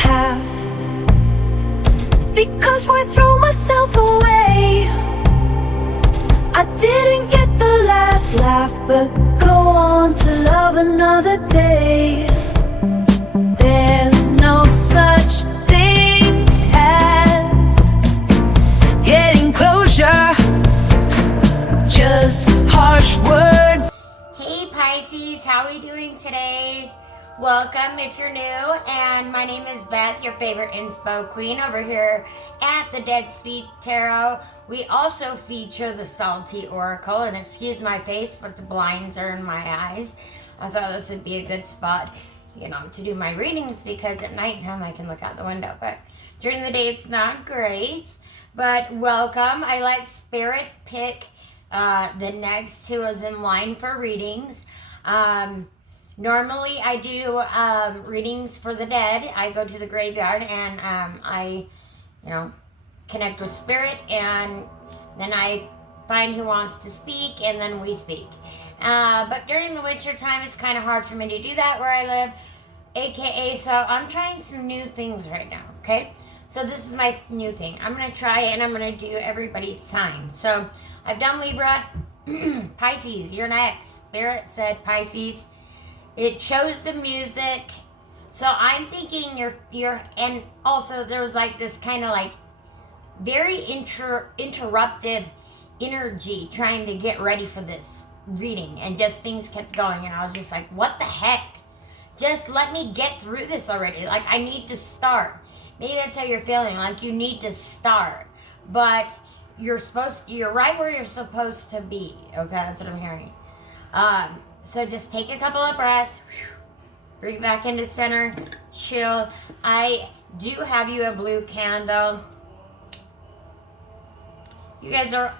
half. Because why throw myself away? I didn't get the last laugh, but go on to love another day. There's no such thing as getting closure, just harsh words. Hey Pisces, how are you doing today? Welcome if you're new, and my name is Beth, your favorite inspo queen over here at the Dead Speed Tarot. We also feature the Salty Oracle, and excuse my face, but the blinds are in my eyes. I thought this would be a good spot, to do my readings, because at nighttime I can look out the window, but during the day it's not great. But welcome. I let Spirit pick the next who is in line for readings. Normally I do readings for the dead. I go to the graveyard and I connect with Spirit, and then I find who wants to speak, and then we speak. But during the winter time, it's kind of hard for me to do that where I live, aka, so I'm trying some new things right now, okay? So this is my new thing. I'm going to try it, and I'm going to do everybody's sign. So I've done Libra. Pisces, you're next. Spirit said Pisces. It chose the music. So I'm thinking you're and also there was like this kind of like very interruptive energy trying to get ready for this reading, and just things kept going, and I was just like, what the heck? Just let me get through this already. Like, I need to start. Maybe that's how you're feeling, like you need to start, but you're right where you're supposed to be. Okay, that's what I'm hearing. So just take a couple of breaths, bring it back into center, chill. I do have you a blue candle. You guys are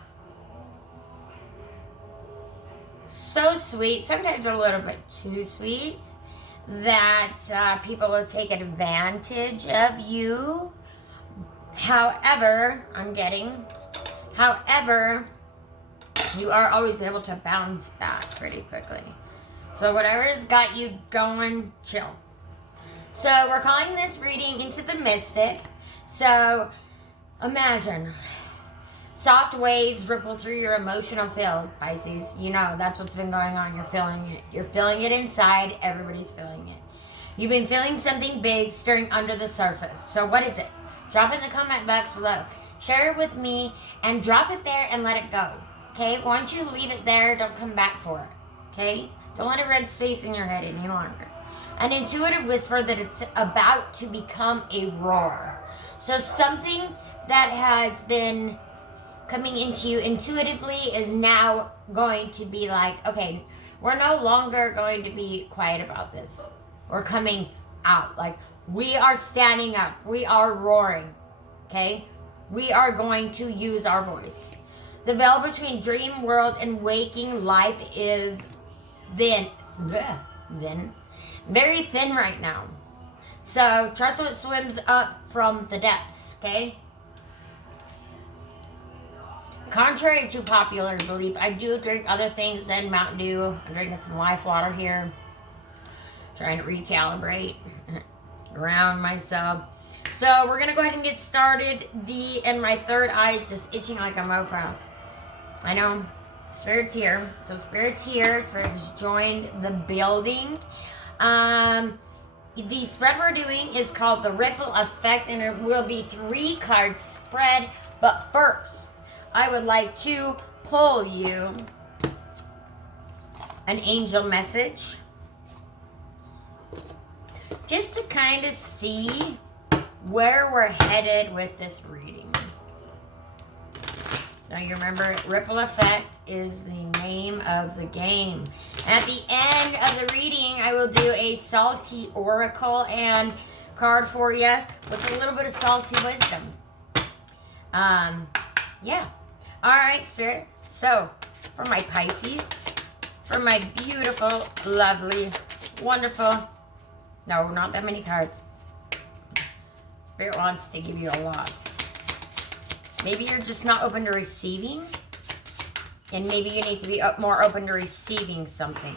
so sweet, sometimes a little bit too sweet, that people will take advantage of you. However, you are always able to bounce back pretty quickly. So whatever's got you going, chill. So we're calling this reading Into the Mystic. So imagine soft waves ripple through your emotional field, Pisces. That's what's been going on. You're feeling it. You're feeling it inside. Everybody's feeling it. You've been feeling something big stirring under the surface. So what is it? Drop it in the comment box below. Share it with me and drop it there and let it go. Okay? Once you leave it there, don't come back for it. Okay? Don't let it rent space in your head any longer. An intuitive whisper that it's about to become a roar. So something that has been coming into you intuitively is now going to be like, okay, we're no longer going to be quiet about this. We're coming out. Like, we are standing up. We are roaring. Okay? We are going to use our voice. The veil between dream world and waking life is very thin right now. So trust what swims up from the depths, okay? Contrary to popular belief, I do drink other things than Mountain Dew. I'm drinking some Life water here. Trying to recalibrate, ground myself. So we're going to go ahead and get started. And my third eye is just itching like a mofo. I know. Spirit's here. So Spirit's here. Spirit has joined the building. The spread we're doing is called the Ripple Effect, and it will be 3 card spread. But first, I would like to pull you an angel message, just to kind of see where we're headed with this reading. Now you remember, Ripple Effect is the name of the game. At the end of the reading, I will do a Salty Oracle and card for you with a little bit of salty wisdom. Yeah. All right, Spirit. So, for my Pisces, for my beautiful, lovely, wonderful, no, not that many cards. Spirit wants to give you a lot. Maybe you're just not open to receiving, and maybe you need to be more open to receiving something.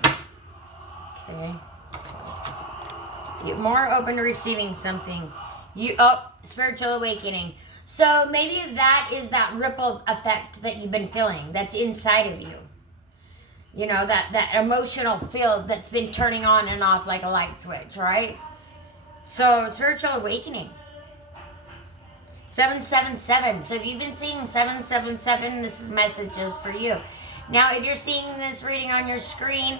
Okay. So, you're more open to receiving something. Spiritual awakening. So maybe that is that ripple effect that you've been feeling that's inside of you. You know, that emotional field that's been turning on and off like a light switch, right? So, spiritual awakening. 777. So if you've been seeing 777, this is messages for you. Now, if you're seeing this reading on your screen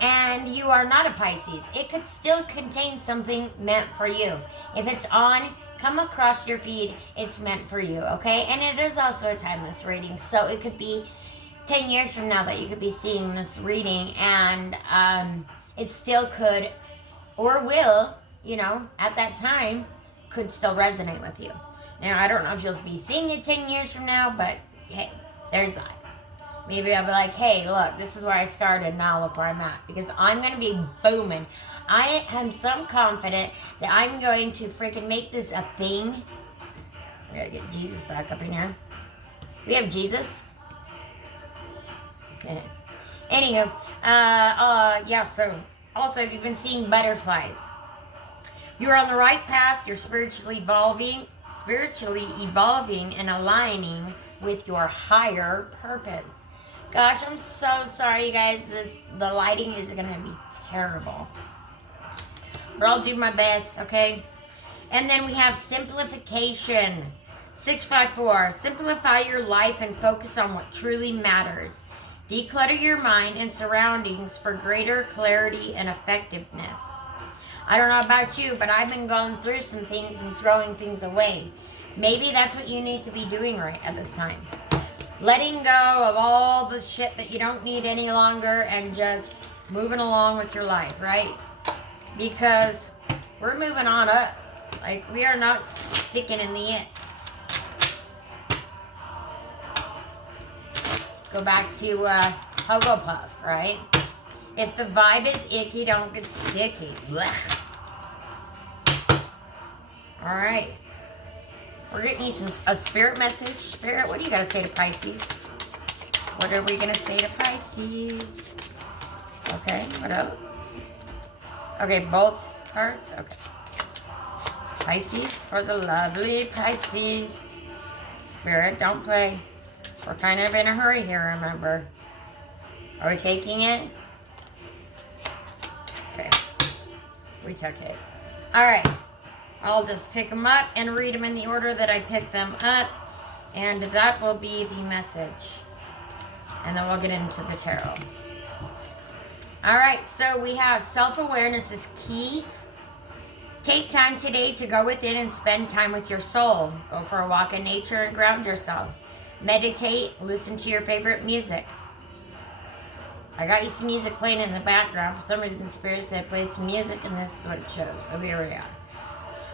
and you are not a Pisces, it could still contain something meant for you. If it's on, come across your feed, it's meant for you, okay? And it is also a timeless reading, so it could be 10 years from now that you could be seeing this reading, and it still could or will, you know, at that time, could still resonate with you. Now, I don't know if you'll be seeing it 10 years from now, but hey, there's that. Maybe I'll be like, hey, look, this is where I started, now look where I'm at. Because I'm going to be booming. I am so confident that I'm going to freaking make this a thing. I gotta get Jesus back up in here. We have Jesus. Anywho, yeah, so also, if you've been seeing butterflies, you're on the right path. You're spiritually evolving and aligning with your higher purpose. Gosh, I'm so sorry, you guys. The lighting is gonna be terrible, but I'll do my best, okay? And then we have simplification. 654. Simplify your life and focus on what truly matters. Declutter your mind and surroundings for greater clarity and effectiveness. I don't know about you, but I've been going through some things and throwing things away. Maybe that's what you need to be doing right at this time. Letting go of all the shit that you don't need any longer and just moving along with your life, right? Because we're moving on up. Like, we are not sticking in the end. Go back to Pogo Puff, right? If the vibe is icky, don't get sticky. Blech. All right. We're getting you a spirit message. Spirit, what do you got to say to Pisces? What are we going to say to Pisces? Okay, what else? Okay, both cards? Okay. Pisces, for the lovely Pisces. Spirit, don't play. We're kind of in a hurry here, remember. Are we taking it? Okay. We took it. Alright. I'll just pick them up and read them in the order that I picked them up. And that will be the message. And then we'll get into the tarot. Alright, so we have self-awareness is key. Take time today to go within and spend time with your soul. Go for a walk in nature and ground yourself. Meditate, listen to your favorite music. I got you some music playing in the background. For some reason, Spirit said play some music, and this is what it shows. So here we are.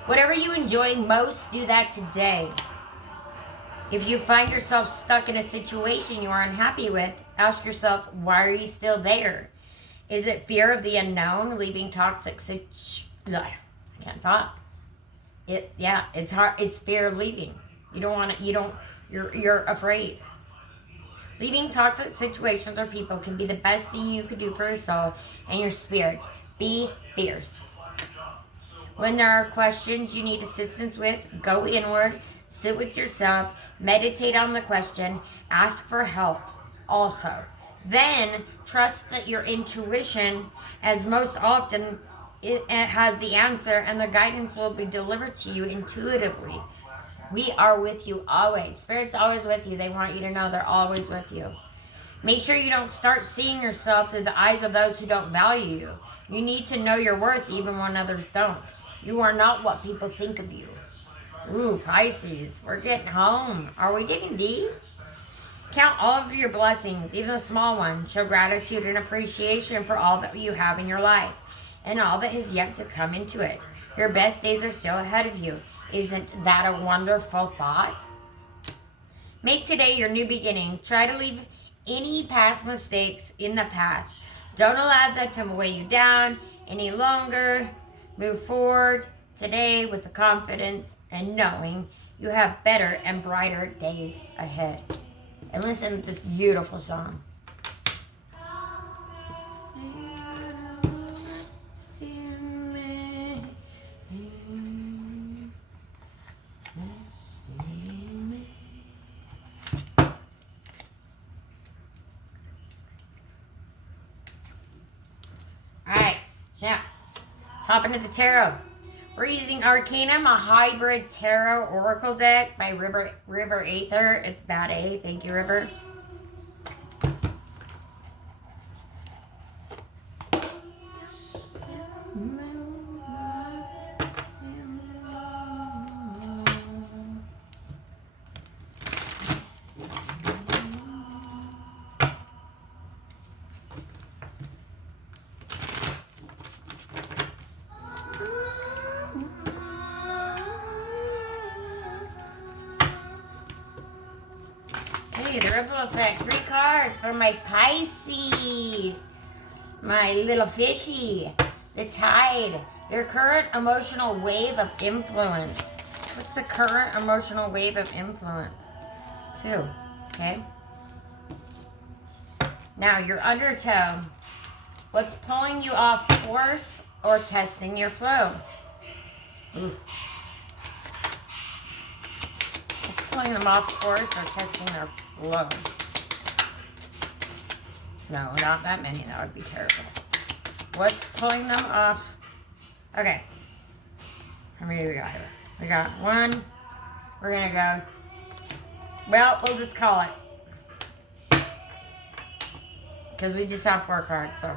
Whatever you enjoy most, do that today. If you find yourself stuck in a situation you are unhappy with, ask yourself, why are you still there? Is it fear of the unknown, leaving toxic I can't talk. It's hard. It's fear of leaving. You don't want to. You're afraid. Leaving toxic situations or people can be the best thing you could do for your soul and your spirit. Be fierce. When there are questions you need assistance with, go inward, sit with yourself, meditate on the question, ask for help also. Then trust that your intuition, as most often it has the answer, and the guidance will be delivered to you intuitively. We are with you always. Spirit's always with you. They want you to know they're always with you. Make sure you don't start seeing yourself through the eyes of those who don't value you. You need to know your worth even when others don't. You are not what people think of you. Ooh, Pisces, we're getting home. Are we digging deep? Count all of your blessings, even the small ones. Show gratitude and appreciation for all that you have in your life and all that has yet to come into it. Your best days are still ahead of you. Isn't that a wonderful thought? Make today your new beginning. Try to leave any past mistakes in the past. Don't allow that to weigh you down any longer. Move forward today with the confidence and knowing you have better and brighter days ahead. And listen to this beautiful song. Let's hop into the tarot. We're using Arcanum, a hybrid tarot oracle deck by River Aether. It's bad A. Thank you, River. The ripple effect. 3 cards for my Pisces. My little fishy. The tide. Your current emotional wave of influence. What's the current emotional wave of influence? 2. Okay. Now, your undertow. What's pulling you off course or testing your flow? Oof. Pulling them off course or testing their flow. No, not that many. That would be terrible. What's pulling them off? Okay. How many do we got here? We got 1. We're going to go. Well, we'll just call it. Because we just have 4 cards, so.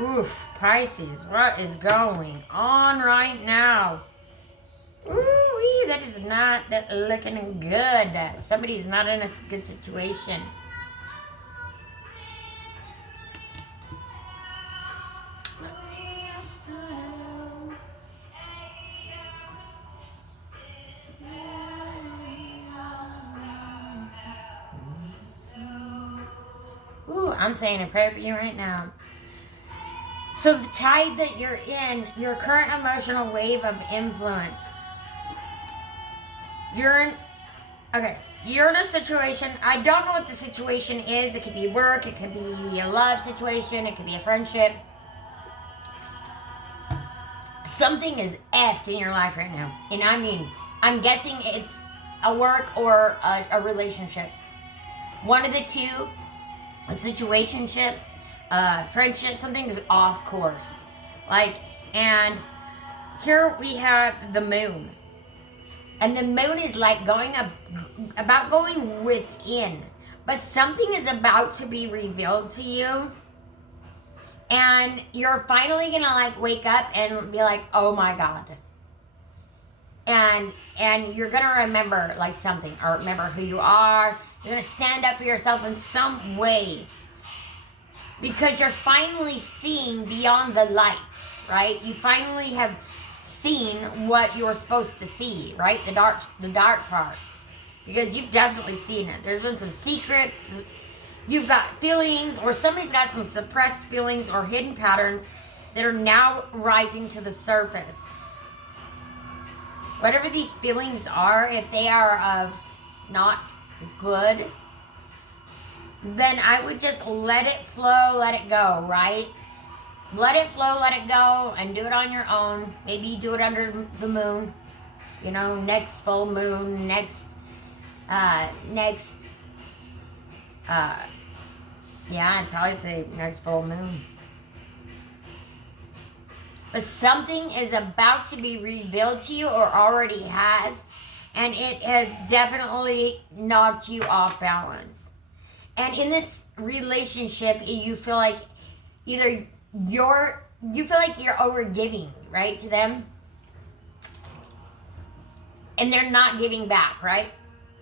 Oof, Pisces. What is going on right now? Ooh, that is not looking good. Somebody's not in a good situation. Ooh, I'm saying a prayer for you right now. So the tide that you're in, your current emotional wave of influence. You're in a situation. I don't know what the situation is. It could be work, it could be a love situation, it could be a friendship. Something is effed in your life right now. And I mean, I'm guessing it's a work or a relationship. One of the two, a situationship, friendship, something is off course. And here we have the moon. And the moon is like going within. But something is about to be revealed to you. And you're finally going to wake up and be like, oh my God. And you're going to remember something. Or remember who you are. You're going to stand up for yourself in some way. Because you're finally seeing beyond the light, right? You finally have seen what you were supposed to see, right? The dark part. Because you've definitely seen it. There's been some secrets. You've got feelings, or somebody's got some suppressed feelings or hidden patterns that are now rising to the surface. Whatever these feelings are, if they are of not good, then I would just let it flow, let it go, right? Let it flow, let it go, and do it on your own. Maybe you do it under the moon. Next full moon, I'd probably say next full moon. But something is about to be revealed to you, or already has, and it has definitely knocked you off balance. And in this relationship, you feel like either you're overgiving, right, to them, and they're not giving back, right?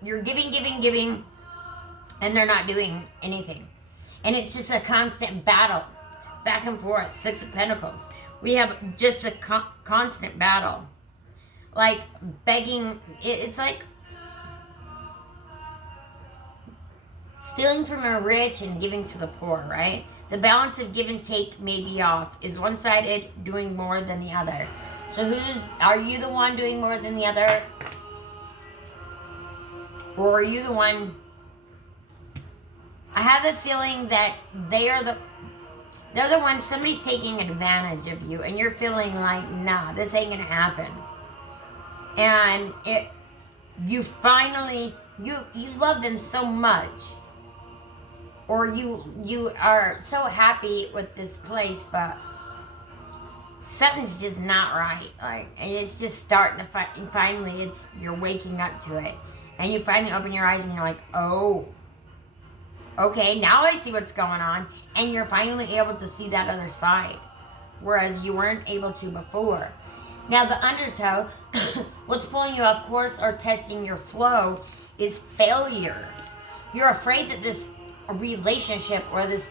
You're giving, and they're not doing anything. And it's just a constant battle, back and forth. 6 of Pentacles. We have just a constant battle. Begging, it's like stealing from the rich and giving to the poor, right? The balance of give and take may be off. Is one-sided doing more than the other? So are you the one doing more than the other? Or are you the one? I have a feeling that they're the one, somebody's taking advantage of you, and you're feeling like, nah, this ain't gonna happen. And you finally, you love them so much. Or you are so happy with this place, but something's just not right. Like, and it's just starting to finally, you're waking up to it. And you finally open your eyes and you're like, oh, okay, now I see what's going on. And you're finally able to see that other side, whereas you weren't able to before. Now, the undertow, what's pulling you off course or testing your flow is failure. You're afraid that this relationship or this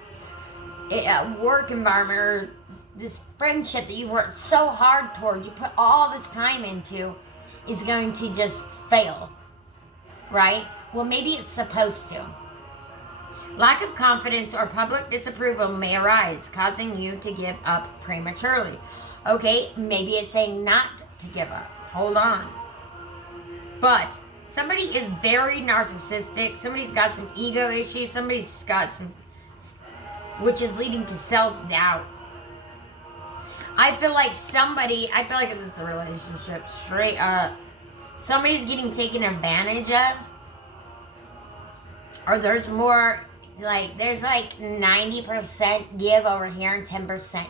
work environment or this friendship that you've worked so hard towards, you put all this time into, is going to just fail, right? Well, maybe it's supposed to. Lack of confidence or public disapproval may arise, causing you to give up prematurely. Okay, maybe it's saying not to give up. Hold on. But somebody is very narcissistic. Somebody's got some ego issues. Somebody's got some, which is leading to self-doubt. I feel like this is a relationship straight up. Somebody's getting taken advantage of. Or there's more, there's 90% give over here and 10%,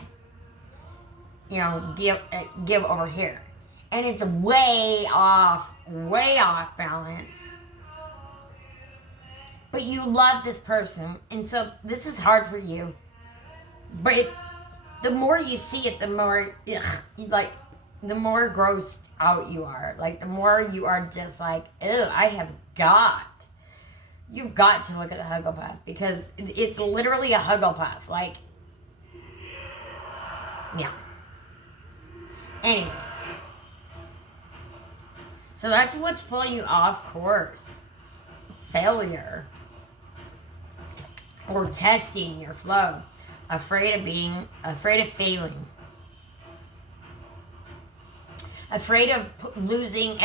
give over here. And it's way off balance. But you love this person, and so this is hard for you. But the more you see it, the more, the more grossed out you are. The more you are just you've got to look at the Hugglepuff, because it's literally a Hugglepuff. Yeah. Anyway. So that's what's pulling you off course. Failure. Or testing your flow. Afraid of failing. Afraid of losing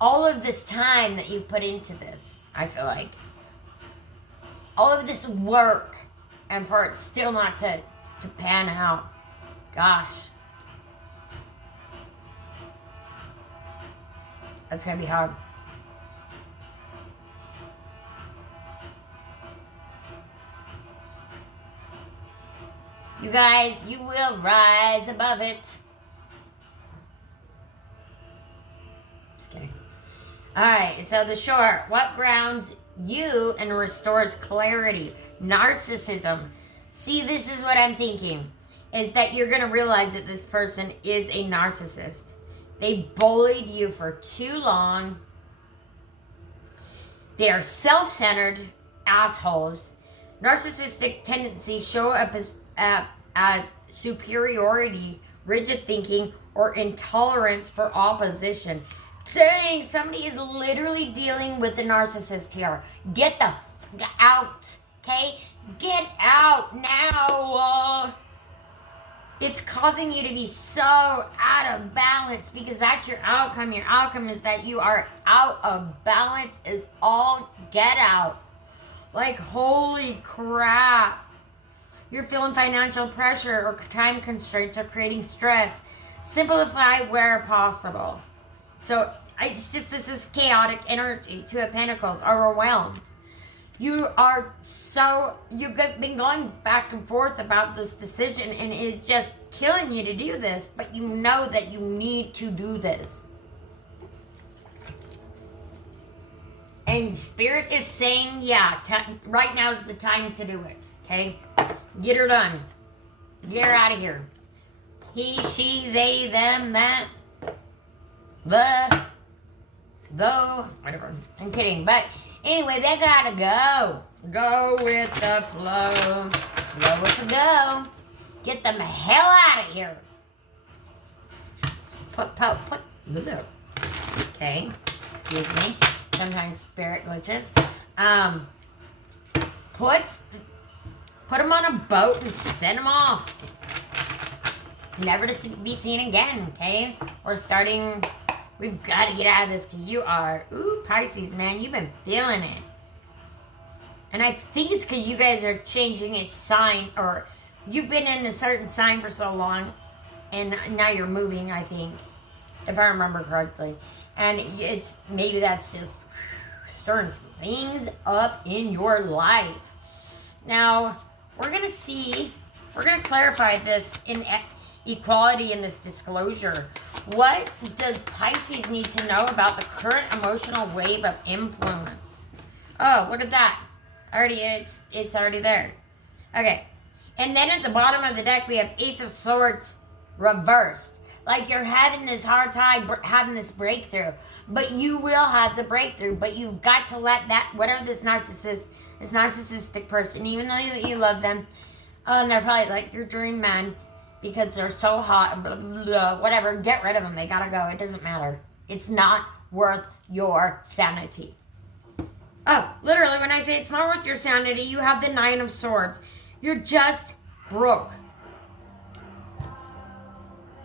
all of this time that you've put into this, I feel like. All of this work, and for it still not to pan out. Gosh. That's going to be hard. You guys, you will rise above it. Just kidding. Alright, so the short. What grounds you and restores clarity? Narcissism. See, this is what I'm thinking. Is that you're going to realize that this person is a narcissist. They bullied you for too long. They are self-centered assholes. Narcissistic tendencies show up as superiority, rigid thinking, or intolerance for opposition. Dang, somebody is literally dealing with the narcissist here. Get the f*** out, okay? Get out now. It's causing you to be so out of balance, because that's your outcome. Your outcome is that you are out of balance is all get out. Holy crap. You're feeling financial pressure or time constraints or creating stress. Simplify where possible. So it's just, this is chaotic energy. Two of Pentacles, overwhelmed. You've been going back and forth about this decision, and it's just killing you to do this, but you know that you need to do this. And Spirit is saying, yeah, right now is the time to do it, okay? Get her done. Get her out of here. He, she, they, them, that, though, whatever. I'm kidding, but anyway, they gotta go. Go with the flow. Flow with the go. Get them the hell out of here. Okay, excuse me. Sometimes spirit glitches. Put them on a boat and send them off. Never to be seen again, okay? We've got to get out of this, because you are, Pisces, man, you've been feeling it. And I think it's because you guys are changing its sign, or you've been in a certain sign for so long, and now you're moving, I think, if I remember correctly. And maybe that's just stirring some things up in your life. Now, we're going to clarify this equality and this disclosure. What does Pisces need to know about the current emotional wave of influence? Oh, look at that. It's already there. Okay. And then at the bottom of the deck, we have Ace of Swords reversed. Like you're having this hard time having this breakthrough. But you will have the breakthrough. But you've got to let that, whatever this narcissistic person, even though you love them, they're probably like your dream man because they're so hot and blah, blah, blah, whatever. Get rid of them. They gotta go. It doesn't matter. It's not worth your sanity. Oh, literally, when I say it's not worth your sanity, you have the Nine of Swords. You're just broke.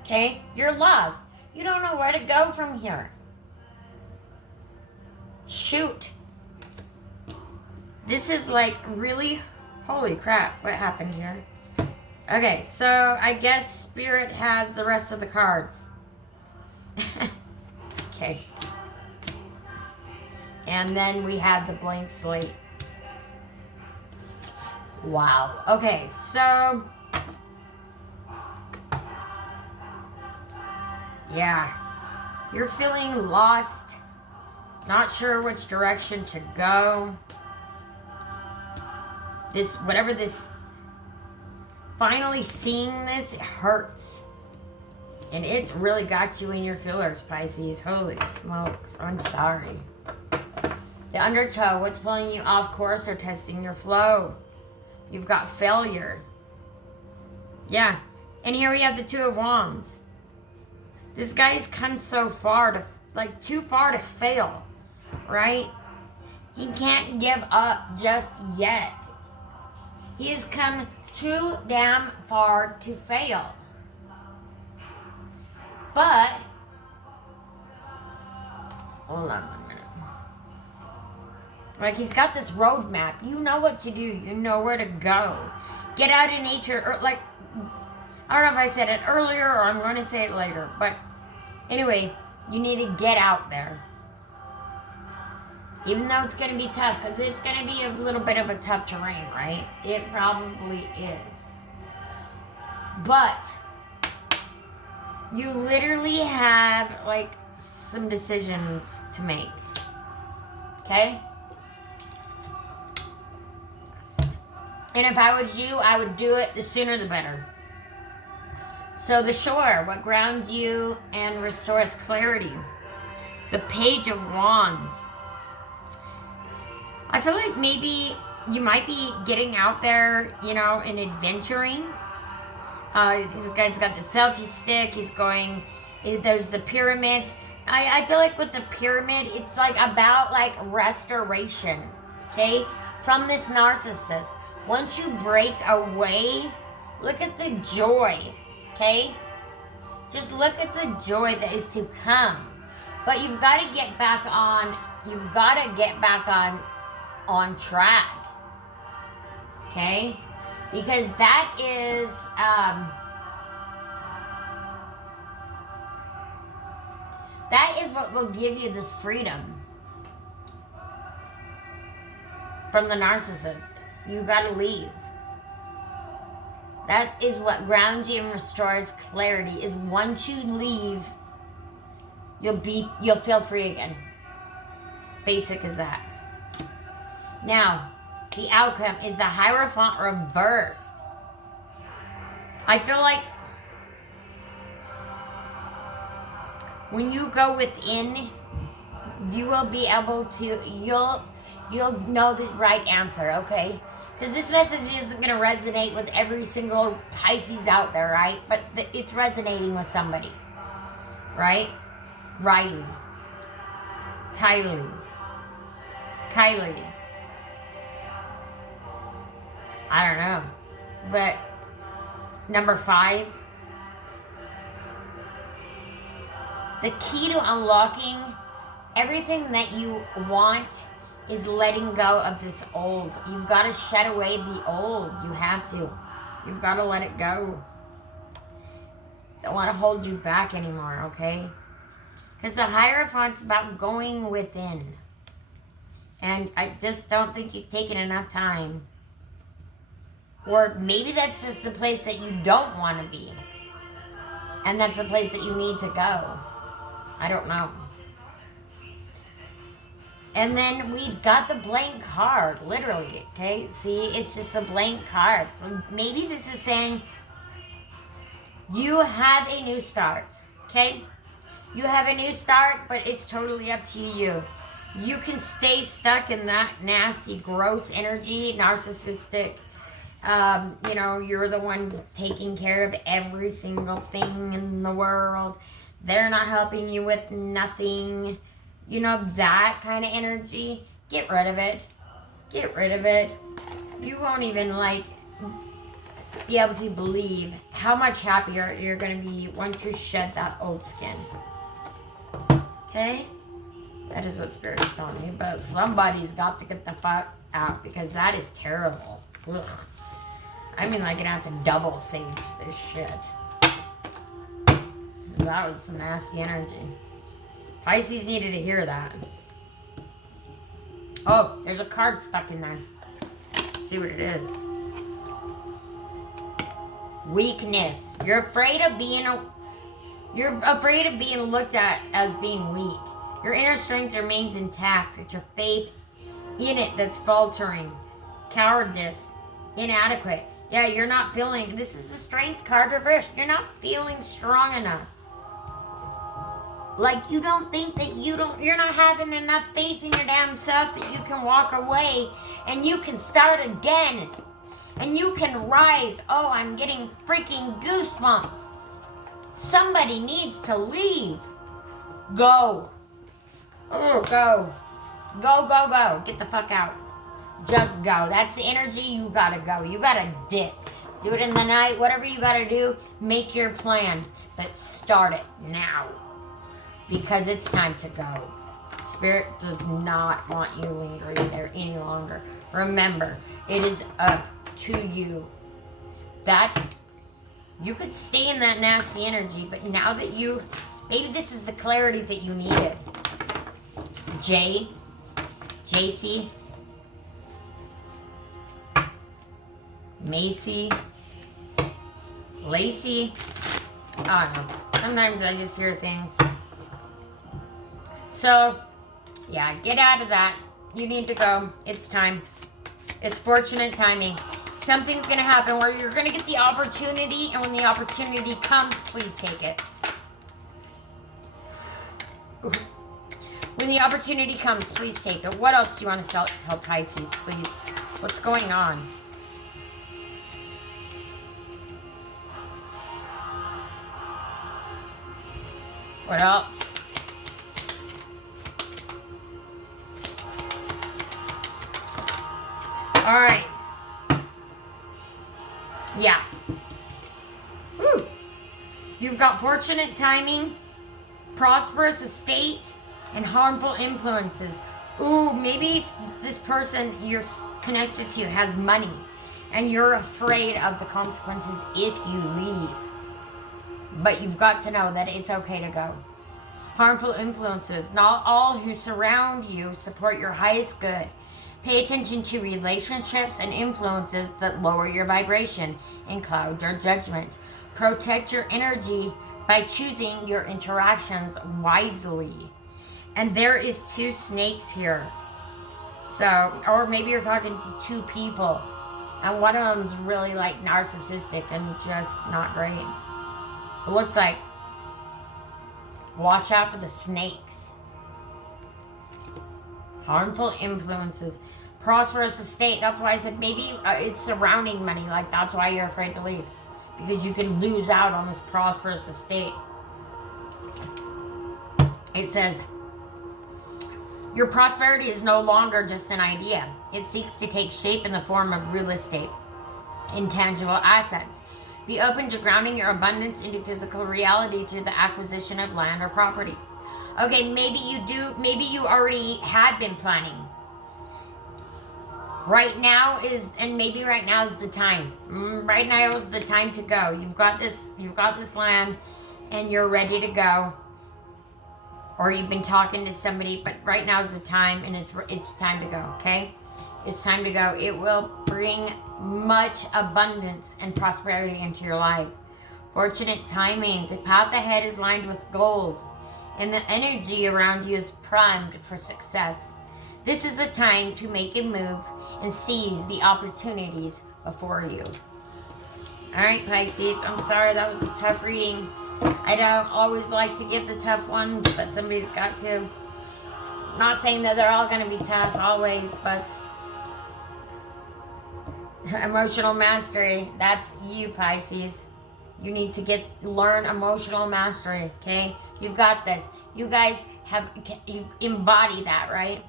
Okay? You're lost. You don't know where to go from here. Shoot. This is like really... Holy crap, what happened here? Okay, so I guess Spirit has the rest of the cards. Okay. And then we have the blank slate. Wow. Okay, so... Yeah. You're feeling lost. Not sure which direction to go. Whatever this... Finally seeing this, it hurts. And it's really got you in your feelers, Pisces. Holy smokes. I'm sorry. The undertow, what's pulling you off course or testing your flow? You've got failure. Yeah. And here we have the Two of Wands. This guy's come so far too far to fail. Right? He can't give up just yet. He has come too damn far to fail. But, hold on a minute. Like, he's got this roadmap. You know what to do. You know where to go. Get out in nature. Or like, I don't know if I said it earlier or I'm going to say it later. But, anyway, you need to get out there. Even though it's going to be tough. Because it's going to be a little bit of a tough terrain, right? It probably is. But, you literally have, like, some decisions to make. Okay? And if I was you, I would do it the sooner the better. So the Shore, what grounds you and restores clarity. The Page of Wands. I feel like maybe you might be getting out there, you know, and adventuring. This guy's got the selfie stick. He's going, there's the pyramids. I feel like with the pyramid, it's like about like restoration, okay? From this narcissist. Once you break away, look at the joy, okay? Just look at the joy that is to come. But you've got to get back on, on track, okay? Because that is, what will give you this freedom from the narcissist. You gotta leave. That is what grounds you and restores clarity. Is once you leave, you'll feel free again. Basic as that. Now, the outcome is the Hierophant reversed. I feel like when you go within, you will be able to, you'll know the right answer, okay? Because this message isn't going to resonate with every single Pisces out there, right? But it's resonating with somebody, right? Riley, Kylie. I don't know. But number 5, the key to unlocking everything that you want is letting go of this old. You've got to shed away the old. You have to. You've got to let it go. Don't let it hold you back anymore, okay? Because the Hierophant's about going within. And I just don't think you've taken enough time. Or maybe that's just the place that you don't want to be. And that's the place that you need to go. I don't know. And then we got the blank card, literally, okay? See, it's just a blank card. So maybe this is saying you have a new start, okay? You have a new start, but it's totally up to you. You can stay stuck in that nasty, gross energy, narcissistic. You're the one taking care of every single thing in the world. They're not helping you with nothing. That kind of energy. Get rid of it. Get rid of it. You won't even, be able to believe how much happier you're going to be once you shed that old skin. Okay? That is what Spirit is telling me. But somebody's got to get the fuck out because that is terrible. Ugh. I'm gonna have to double sage this shit. That was some nasty energy. Pisces needed to hear that. Oh, there's a card stuck in there. Let's see what it is. Weakness. You're afraid of being looked at as being weak. Your inner strength remains intact. It's your faith in it that's faltering. Cowardice. Inadequate. Yeah, you're not feeling, this is the strength card reversed. You're not feeling strong enough. You don't think that you're not having enough faith in your damn self that you can walk away and you can start again. And you can rise. Oh, I'm getting freaking goosebumps. Somebody needs to leave. Go. Oh, go. Go, go, go. Get the fuck out. Just go. That's the energy. You gotta go. You gotta dip. Do it in the night. Whatever you gotta do, make your plan. But start it now. Because it's time to go. Spirit does not want you lingering there any longer. Remember, it is up to you. That you could stay in that nasty energy, but now that maybe this is the clarity that you needed. JC, Macy, Lacey. I don't know. Sometimes I just hear things. So, yeah, get out of that. You need to go. It's time. It's fortunate timing. Something's going to happen where you're going to get the opportunity, and when the opportunity comes, please take it. When the opportunity comes, please take it. What else do you want to tell Pisces, please? What's going on? What else? All right. Yeah. Woo. You've got fortunate timing, prosperous estate, and harmful influences. Ooh, maybe this person you're connected to has money, and you're afraid of the consequences if you leave. But you've got to know that it's okay to go. Harmful influences. Not all who surround you support your highest good. Pay attention to relationships and influences that lower your vibration and cloud your judgment. Protect your energy by choosing your interactions wisely. And there is 2 snakes here. So, or maybe you're talking to 2 people. And one of them's really narcissistic and just not great. It looks like, watch out for the snakes. Harmful influences. Prosperous estate. That's why I said maybe it's surrounding money. That's why you're afraid to leave. Because you can lose out on this prosperous estate. It says, your prosperity is no longer just an idea. It seeks to take shape in the form of real estate, intangible assets. Be open to grounding your abundance into physical reality through the acquisition of land or property. Okay, maybe you already had been planning. Right now is the time. Right now is the time to go. You've got this land and you're ready to go. Or you've been talking to somebody, but right now is the time, and it's time to go, okay? It's time to go. It will bring much abundance and prosperity into your life. Fortunate timing. The path ahead is lined with gold, and the energy around you is primed for success. This is the time to make a move and seize the opportunities before you. All right, Pisces, I'm sorry that was a tough reading. I don't always like to give the tough ones, but somebody's got to. Not saying that they're all going to be tough always, but emotional mastery, that's you, Pisces. You need to learn emotional mastery, okay? You've got this. You guys you embody that, right?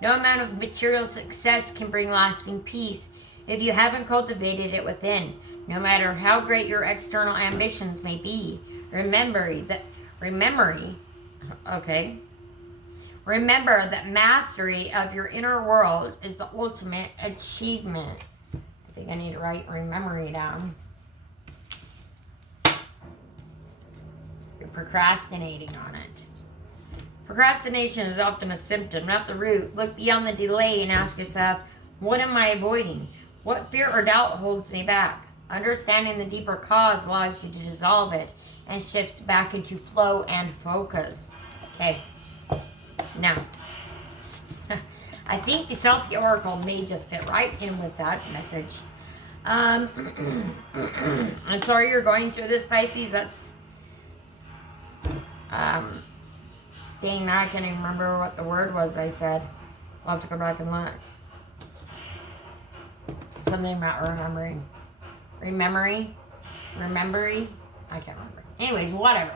No amount of material success can bring lasting peace if you haven't cultivated it within, no matter how great your external ambitions may be. Remember that mastery of your inner world is the ultimate achievement. I think I need to write memory down. You're procrastinating on it. Procrastination is often a symptom, not the root. Look beyond the delay and ask yourself, what am I avoiding? What fear or doubt holds me back? Understanding the deeper cause allows you to dissolve it and shift back into flow and focus. Okay. Now, I think the Celtic Oracle may just fit right in with that message. I'm sorry you're going through this, Pisces. That's dang, now I can't even remember what the word was I said. I'll have to go back and look. Something about remembering. Remembering? I can't remember. Anyways, whatever.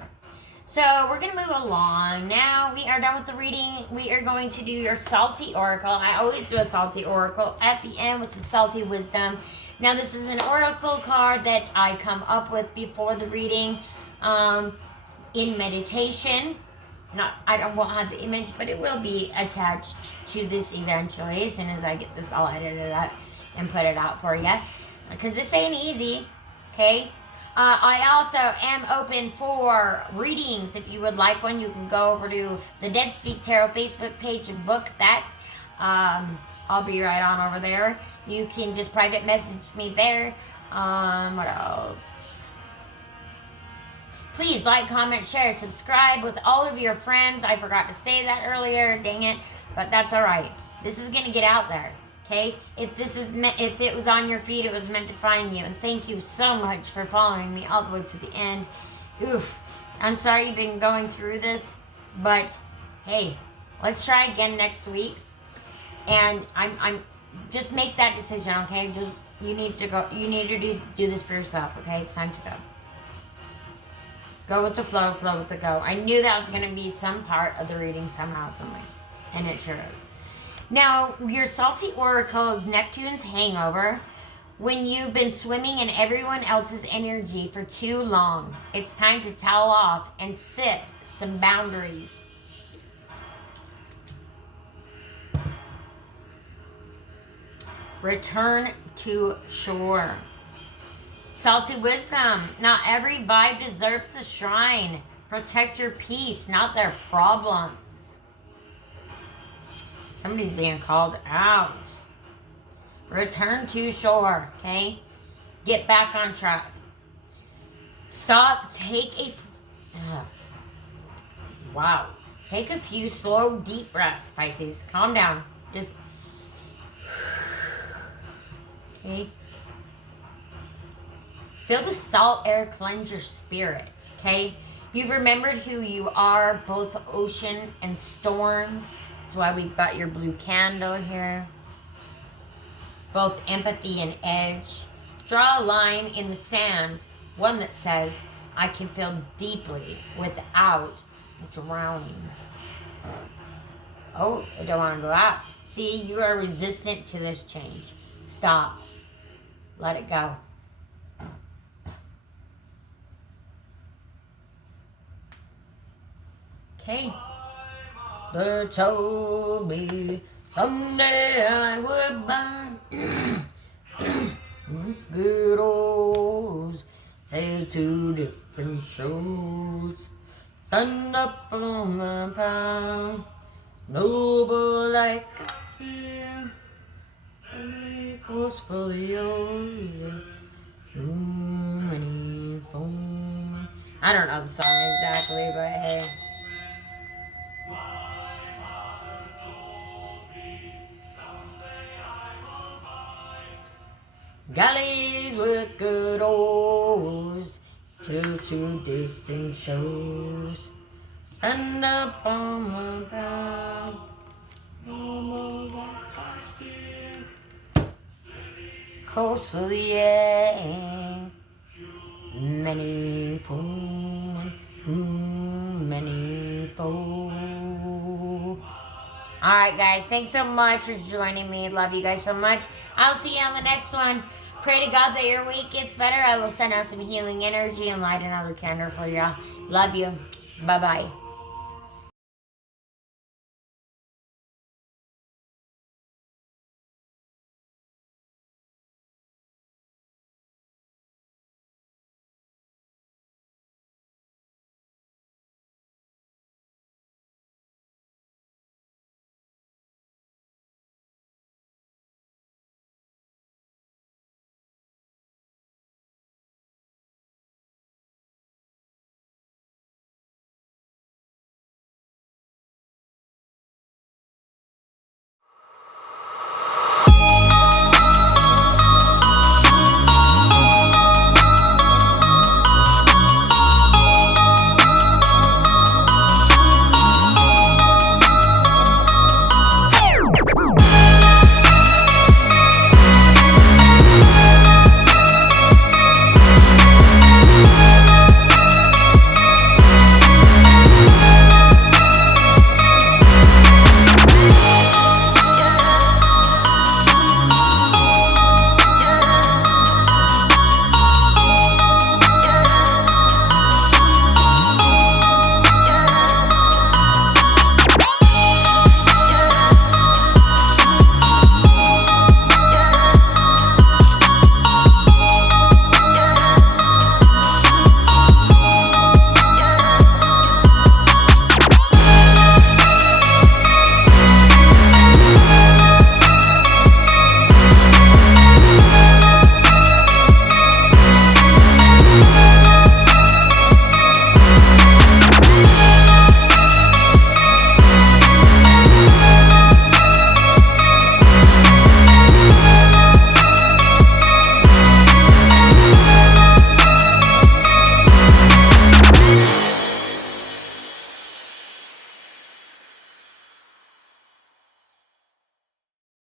So we're going to move along. Now we are done with the reading. We are going to do your salty oracle. I always do a salty oracle at the end with some salty wisdom. Now this is an oracle card that I come up with before the reading in meditation. I won't have the image, but it will be attached to this eventually as soon as I get this all edited up and put it out for you. Because this ain't easy, okay? I also am open for readings. If you would like one, you can go over to the Dead Speak Tarot Facebook page and book that. I'll be right on over there. You can just private message me there. What else? Please like, comment, share, subscribe with all of your friends. I forgot to say that earlier, dang it, but that's all right. This is gonna get out there, okay? If it was on your feed, it was meant to find you. And thank you so much for following me all the way to the end. Oof, I'm sorry you've been going through this, but hey, let's try again next week. And I'm just make that decision, okay? You need to go. You need to do this for yourself, okay? It's time to go. Go with the flow with the go. I knew that was going to be some part of the reading somehow, some way. And it sure is. Now, your salty oracle is Neptune's hangover. When you've been swimming in everyone else's energy for too long, it's time to towel off and set some boundaries. Return to shore. Salty wisdom. Not every vibe deserves a shrine. Protect your peace, not their problems. Somebody's being called out. Return to shore, okay? Get back on track. Stop. Take a few slow, deep breaths, Pisces. Calm down. Just, okay? Feel the salt air cleanse your spirit, okay? You've remembered who you are, both ocean and storm. That's why we've got your blue candle here. Both empathy and edge. Draw a line in the sand, one that says, I can feel deeply without drowning. Oh, I don't want to go out. See, you are resistant to this change. Stop. Let it go. Okay. They told me someday I would buy good old, say 2 different shows. Sun up on the pound, noble like I see, and goes for the old, too many phones. I don't know the song exactly, but hey. Galleys with good oars to distant shores. Stand up on my prow. Coastal, yeah. Many fool, many fool. Alright, guys, thanks so much for joining me. Love you guys so much. I'll see you on the next one. Pray to God that your week gets better. I will send out some healing energy and light another candle for y'all. Love you. Bye-bye.